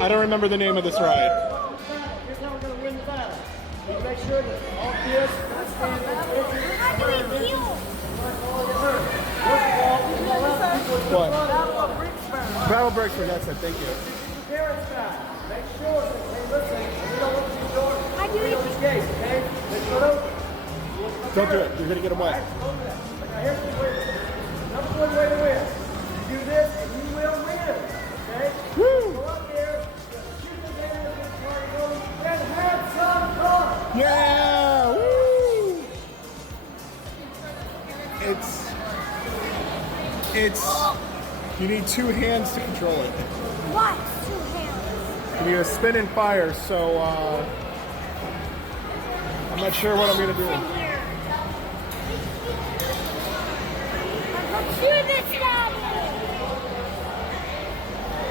I don't remember the name of this ride. Here's how we're going to win the battle. You make sure that all kids not stand up. How do we deal? What? Battle of Bricksburg. Battle of Bricksburg, that's it. Thank you. Your parents back. Make sure that, hey, listen, we don't open these doors. I do We it. open these gates, okay? They put open. Don't do it. You're going to get them wet. Now here's the way. Number one way to win. You do this and you will win. Okay? Woo! Go up there, shoot the man with this party and have some fun. Yeah! Woo! You need two hands to control it. What? 2 hands. You need a spin and fire, so I'm not sure what I'm going to do. In here. Let's do this, Daddy.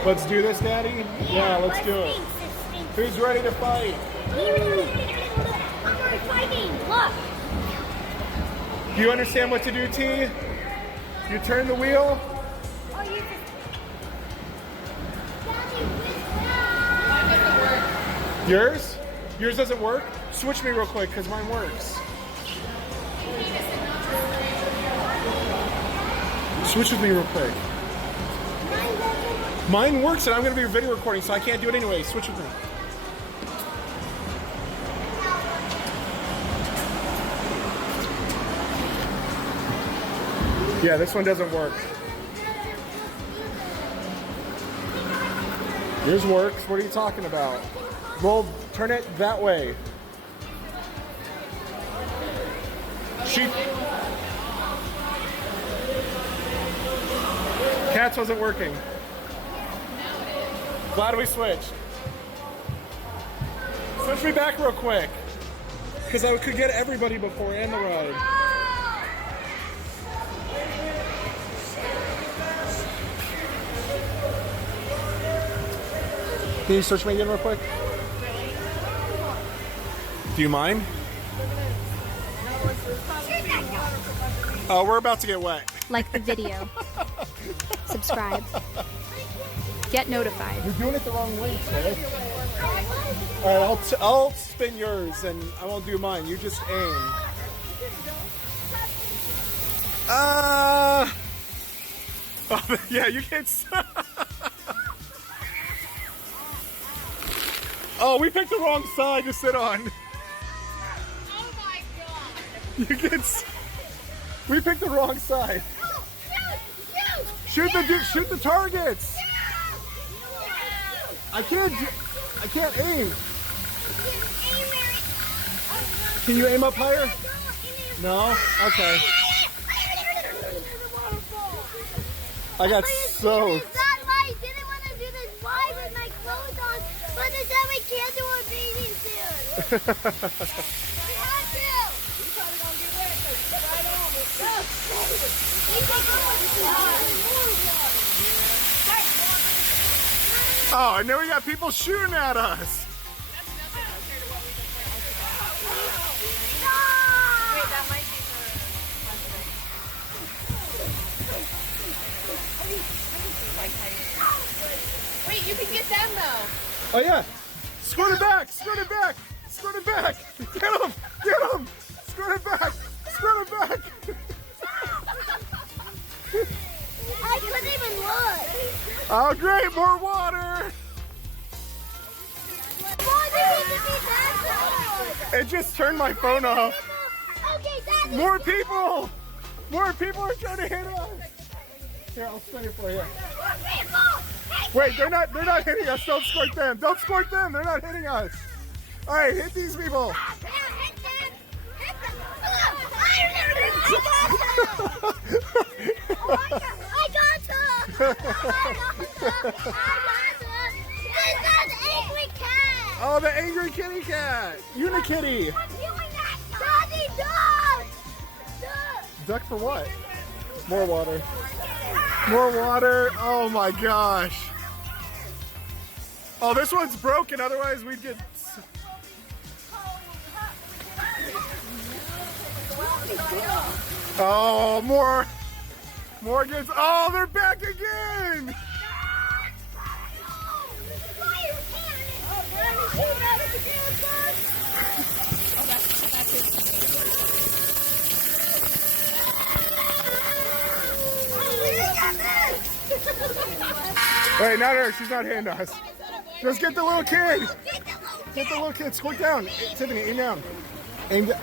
Let's do this, Daddy? Yeah, let's do it. Who's ready to fight? I'm already fighting. Look. Do you understand what to do, T? You turn the wheel. Oh, you just... Daddy, Yours? Yours doesn't work? Switch me real quick, because mine works. Switch with me real quick. Mine works, and I'm going to be video recording, so I can't do it anyway. Switch with me. Yeah, this one doesn't work. Yours works. What are you talking about? Well, turn it that way. Cats wasn't working. Glad we switched. Switch me back real quick. Because I could get everybody before and the ride. Can you switch me again real quick? Do you mind? Oh, we're about to get wet. Like the video. Subscribe. Get notified. You're doing it the wrong way, Ted. Alright, I'll spin yours and I won't do mine. You just aim. Oh, yeah, you can't. Oh, we picked the wrong side to sit on. Oh my God. You can. We picked the wrong side. Oh, Shoot the targets. I can't aim. Can you aim up higher? No? Okay. I got so. I didn't want to do this live with my clothes on, but they said we can't do a bathing suit. We have to. You probably gonna get wet because it's right on. Oh, and then we got people shooting at us. Wait, that might be Wait, you can get them though. Oh yeah. Squirt it back. Squirt it back. Squirt it back. Get him. Get him. Squirt it back. Squirt it back. I couldn't even look. Oh great, more water. Why did it be that good? It just turned my phone off. Okay, Daddy. More people. More people are trying to hit us. Here, I'll spin it for you. Wait, they're not hitting us. Don't squirt them. Don't squirt them. They're not hitting us. All right, hit these people. Hit them. I got them. It's an angry cat. Oh, the angry kitty cat. Unikitty. I'm doing that. Daddy, duck. Duck for what? More water. More water. Oh my gosh. Oh, this one's broken. Otherwise, we'd get. Oh, more goods. Oh, they're back again. Wait, not her. She's not hitting us. Just get the little kid. Get the little kid. Squirt down. Tiffany, aim down. Aim down.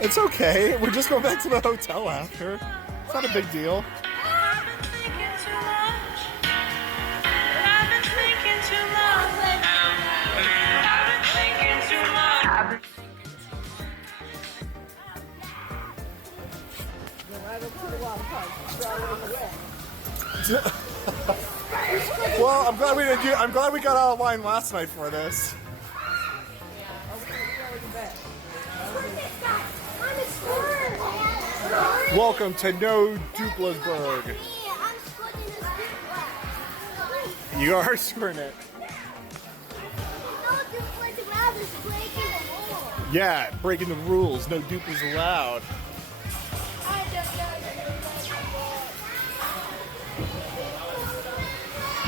It's okay. We're just going back to the hotel after. It's not a big deal. Well, I'm glad we didn't do. I'm glad we got out of line last night for this. Welcome to No DUPLOsburg. You are squirting it. Yeah, breaking the rules. No Duplos allowed.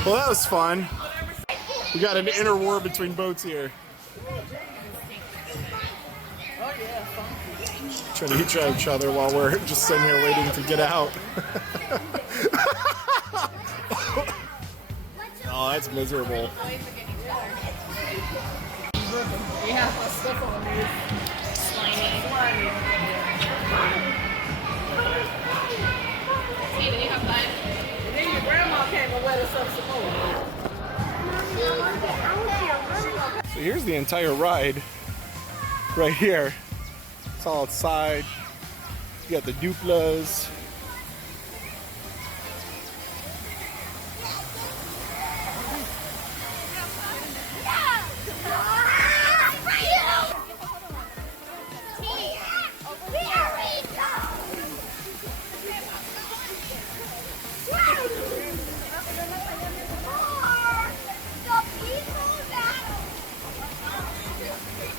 Well, that was fun. We got an inner war between boats here. Trying to hit each other while we're just sitting here waiting to get out. Oh, that's miserable. Yeah, stuff on me. Slimy. Hey, did you have fun? And then your grandma came and wet us up some more. So here's the entire ride right here. It's all outside. You got the DUPLOs.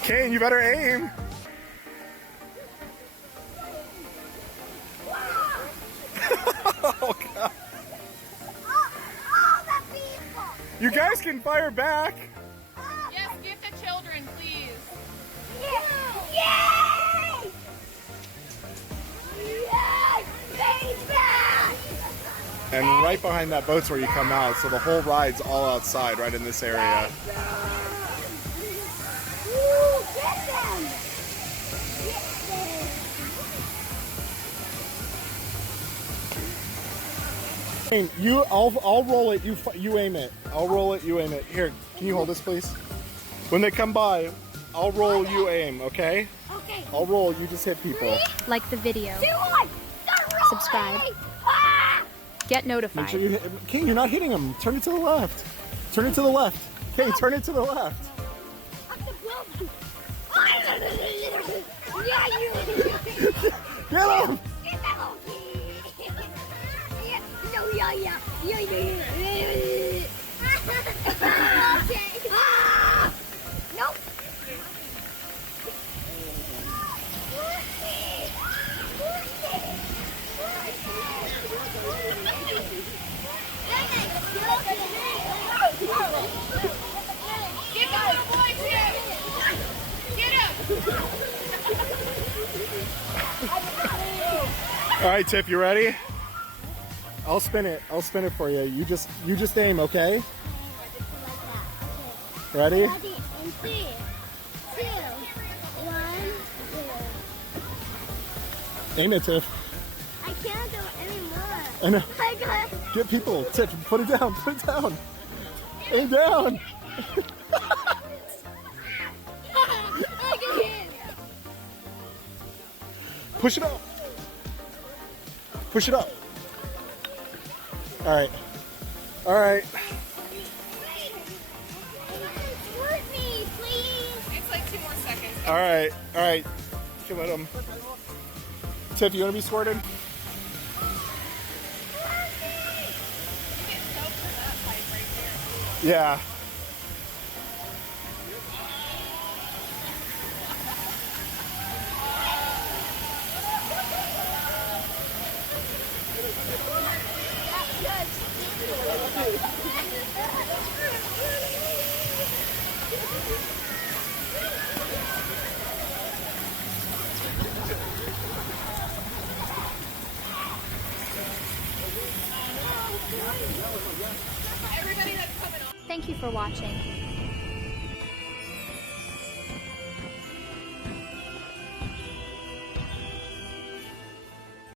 Kane, you better aim. Oh, God. All the people. You guys can fire back. Yes, get the children, please. Yay! Yay! Baby! And right behind that boat's where you come out, so the whole ride's all outside, right in this area. Ooh, get them! Get them! I'll roll it. You aim it. I'll roll it. You aim it. Here, can you hold this, please? When they come by, I'll roll. You aim. Okay? Okay. I'll roll. You just hit people. Like the video. 2, 1, start rolling! Subscribe. Ah! Get Make notified. sure you hit. Kane, you're not hitting them. Turn it to the left. Turn it to the left. Kane, turn it to the left. Yeah, you. Get him! Nope. Get the little boy, Tim. Get him. All right, Tiff, you ready? I'll spin it. I'll spin it for you. You just aim, okay? Ready? Ready in 3, 2, 1, Aim it, Tiff. I can't do it anymore. I know. I got Get people. Tiff, put it down. Put it down. Aim down. Push it up. Push it up. All right. All right. Squirt me, please. It's like 2 more seconds. All right. All right. Give it him. Tiff, you want to be squirted? You get soaked for that pipe right there. Yeah. Everybody that's coming on. Thank you for watching.